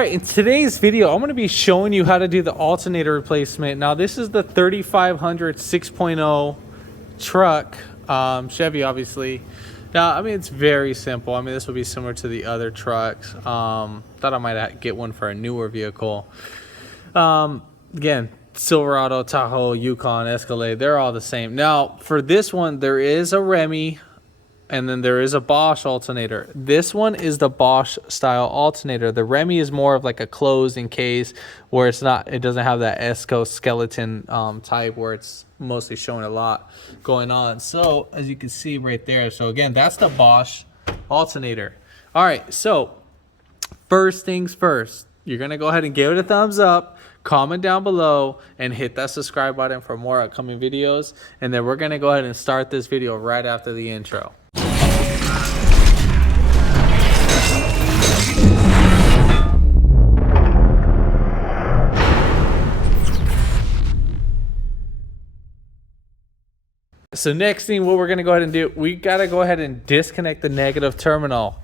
All right, in today's video, I'm going to be showing you how to do the alternator replacement. Now, this is the 3500 6.0 truck, Chevy, obviously. Now, I mean, it's very simple. I mean, this would be similar to the other trucks. Thought I might get one for a newer vehicle. Again, Silverado, Tahoe, Yukon, Escalade, they're all the same. Now, for this one, there is a Remy, and then there is a Bosch alternator. This one is the Bosch style alternator. The Remy is more of like a closed in case, where it doesn't have that exoskeleton type where it's mostly showing a lot going on. So as you can see right there, so again, that's the Bosch alternator. All right, so first things first, you're gonna go ahead and give it a thumbs up, comment down below, and hit that subscribe button for more upcoming videos. And then we're gonna go ahead and start this video right after the intro. So next thing, what we're going to go ahead and do, we got to go ahead and disconnect the negative terminal.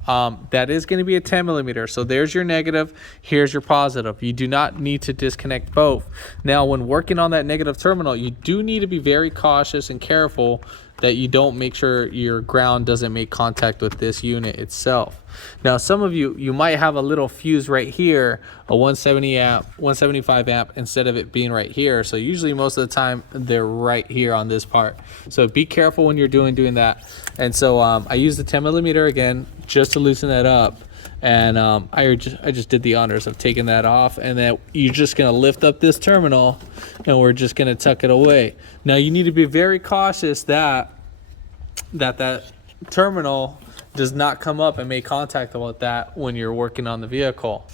That is going to be a 10 millimeter. So there's your negative, here's your positive. You do not need to disconnect both. Now, when working on that negative terminal, you do need to be very cautious and careful that you don't make sure your ground doesn't make contact with this unit itself. Now, some of you might have a little fuse right here, a 170 amp, 175 amp, instead of it being right here. So usually most of the time they're right here on this part. So be careful when you're doing that. And so I use the 10 millimeter again, just to loosen that up. And I just did the honors of taking that off, and then you're just gonna lift up this terminal and we're just gonna tuck it away. Now you need to be very cautious that terminal does not come up and make contact with that when you're working on the vehicle.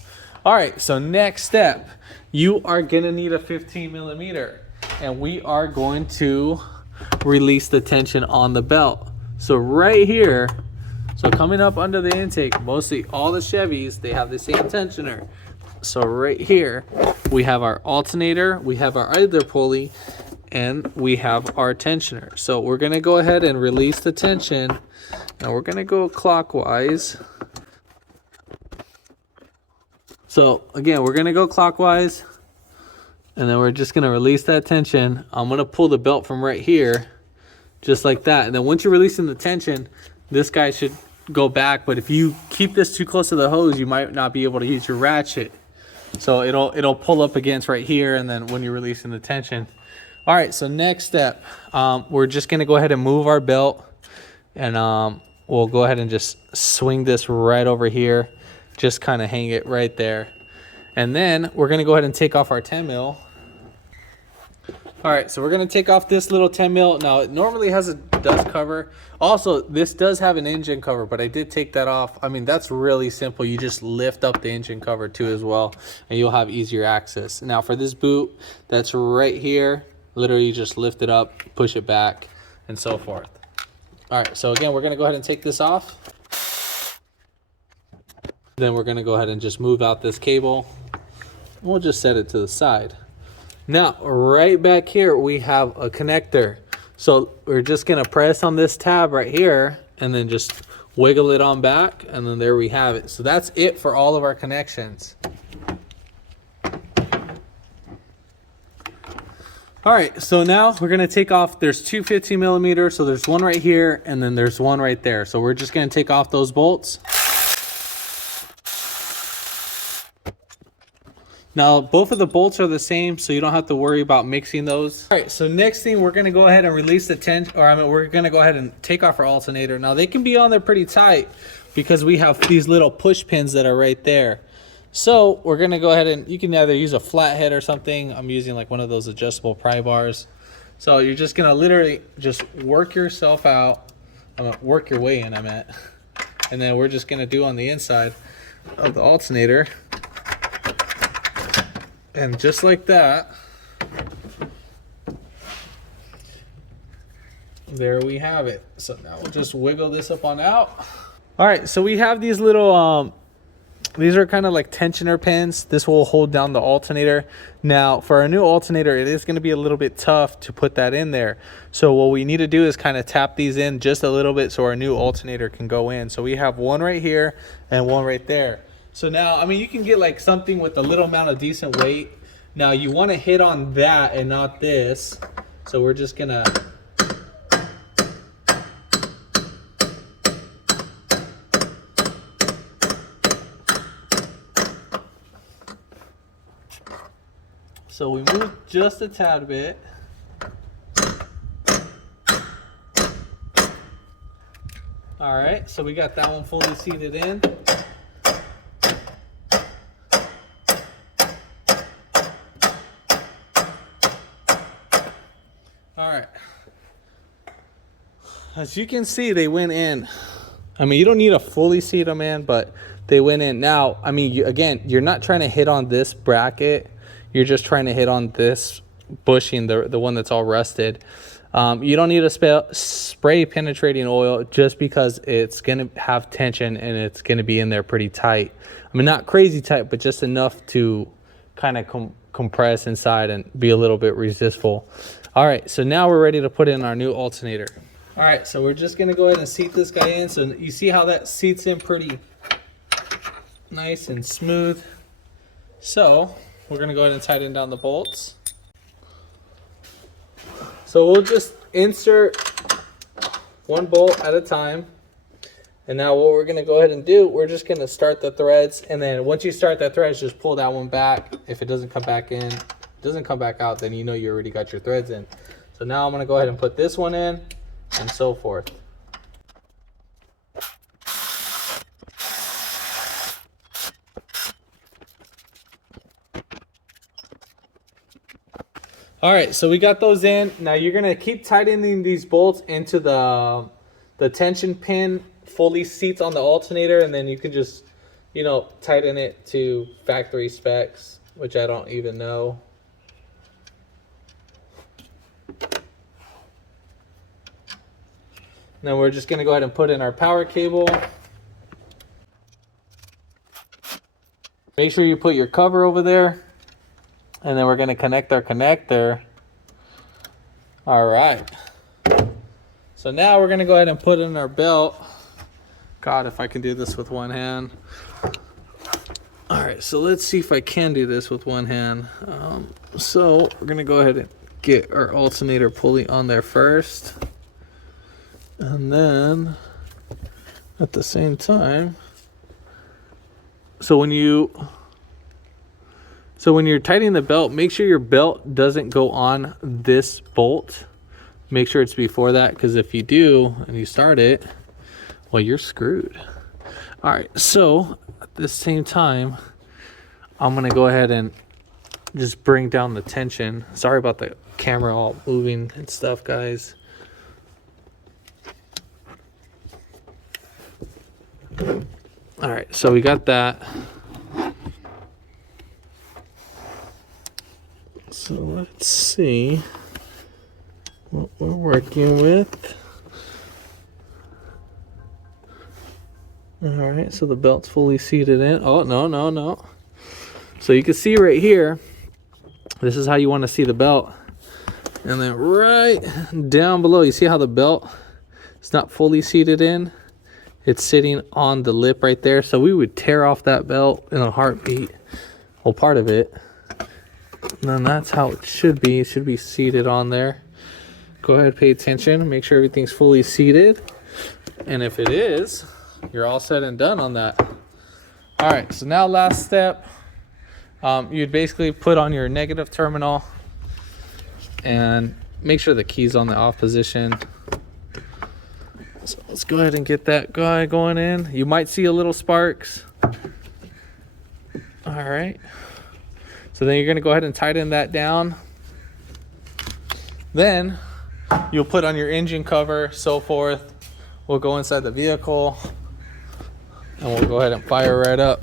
All right, so next step, you are gonna need a 15 millimeter, and we are going to release the tension on the belt. So right here, so coming up under the intake, mostly all the Chevys, they have the same tensioner. So right here, we have our alternator, we have our idler pulley, and we have our tensioner. So we're gonna go ahead and release the tension, and we're gonna go clockwise. So again, we're gonna go clockwise, and then we're just gonna release that tension. I'm gonna pull the belt from right here, just like that. And then once you're releasing the tension, this guy should go back. But if you keep this too close to the hose, you might not be able to use your ratchet. So it'll pull up against right here, and then when you're releasing the tension. All right, so next step, we're just gonna go ahead and move our belt, and we'll go ahead and just swing this right over here, just kind of hang it right there. And then we're gonna go ahead and take off our 10 mil. All right, so we're gonna take off this little 10 mil. Now it normally has a dust cover. Also, this does have an engine cover, but I did take that off. I mean, that's really simple. You just lift up the engine cover too as well, and you'll have easier access. Now for this boot, that's right here. Literally just lift it up, push it back, and so forth. All right, so again, we're gonna go ahead and take this off. Then we're gonna go ahead and just move out this cable. We'll just set it to the side. Now, right back here, we have a connector. So we're just gonna press on this tab right here, and then just wiggle it on back, and then there we have it. So that's it for all of our connections. All right, so now we're gonna take off, there's two 15 millimeters, so there's one right here, and then there's one right there. So we're just gonna take off those bolts. Now, both of the bolts are the same, so you don't have to worry about mixing those. All right, so next thing, we're gonna go ahead and release the tension, we're gonna go ahead and take off our alternator. Now, they can be on there pretty tight because we have these little push pins that are right there. So we're gonna go ahead and, you can either use a flathead or something. I'm using like one of those adjustable pry bars. So you're just gonna literally just work yourself out, work your way in, and then we're just gonna do on the inside of the alternator. And just like that, there we have it. So now we'll just wiggle this up on out. All right, so we have these little, these are kind of like tensioner pins. This will hold down the alternator. Now, for a new alternator, it is going to be a little bit tough to put that in there. So what we need to do is kind of tap these in just a little bit so our new alternator can go in. So we have one right here and one right there. So now, I mean, you can get like something with a little amount of decent weight. Now you want to hit on that and not this. So we're just gonna. So we move just a tad bit. All right, so we got that one fully seated in. All right. As you can see, they went in. I mean, you don't need to fully seat them in, but they went in. Now, I mean, again, you're not trying to hit on this bracket. You're just trying to hit on this bushing, the one that's all rusted. You don't need to spray penetrating oil just because it's going to have tension and it's going to be in there pretty tight. I mean, not crazy tight, but just enough to kind of compress inside and be a little bit resistful. All right, so now we're ready to put in our new alternator. All right, so we're just going to go ahead and seat this guy in. So you see how that seats in pretty nice and smooth. So we're going to go ahead and tighten down the bolts. So we'll just insert one bolt at a time. And now what we're going to go ahead and do, we're just going to start the threads. And then once you start that threads, just pull that one back. If it doesn't come back in, doesn't come back out, then you know you already got your threads in. So now I'm going to go ahead and put this one in and so forth. All right, so we got those in. Now you're gonna keep tightening these bolts into the tension pin fully seats on the alternator, and then you can just, you know, tighten it to factory specs, which I don't even know. Now we're just gonna go ahead and put in our power cable. Make sure you put your cover over there. And then we're going to connect our connector. All right. So now we're going to go ahead and put in our belt. God, if I can do this with one hand. All right, so let's see if I can do this with one hand. So we're going to go ahead and get our alternator pulley on there first. And then at the same time, so when you're tightening the belt, make sure your belt doesn't go on this bolt. Make sure it's before that, because if you do and you start it, well, you're screwed. All right, so at the same time, I'm gonna go ahead and just bring down the tension. Sorry about the camera all moving and stuff, guys. All right, so we got that. So let's see what we're working with. All right, so the belt's fully seated in. Oh, no. So you can see right here, this is how you want to see the belt. And then right down below, you see how the belt is not fully seated in? It's sitting on the lip right there. So we would tear off that belt in a heartbeat, well, part of it. And then that's how it should be. It should be seated on there. Go ahead, pay attention. Make sure everything's fully seated. And if it is, you're all set and done on that. All right, so now last step. You'd basically put on your negative terminal and make sure the key's on the off position. So let's go ahead and get that guy going in. You might see a little sparks. All right. So then you're going to go ahead and tighten that down. Then you'll put on your engine cover, so forth. We'll go inside the vehicle and we'll go ahead and fire right up.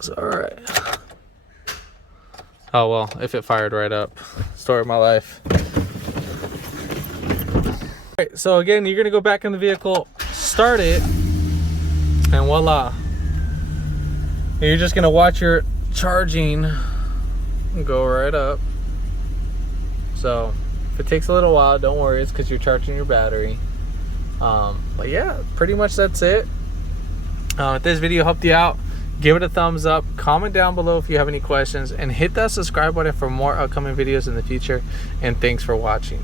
So, all right. Oh, well, if it fired right up. Story of my life. All right, so again, you're going to go back in the vehicle, start it, and voila. You're just going to watch your charging go right up. So if it takes a little while, don't worry, it's because you're charging your battery. But yeah, pretty much that's it. If this video helped you out, give it a thumbs up, comment down below if you have any questions, and hit that subscribe button for more upcoming videos in the future. And thanks for watching.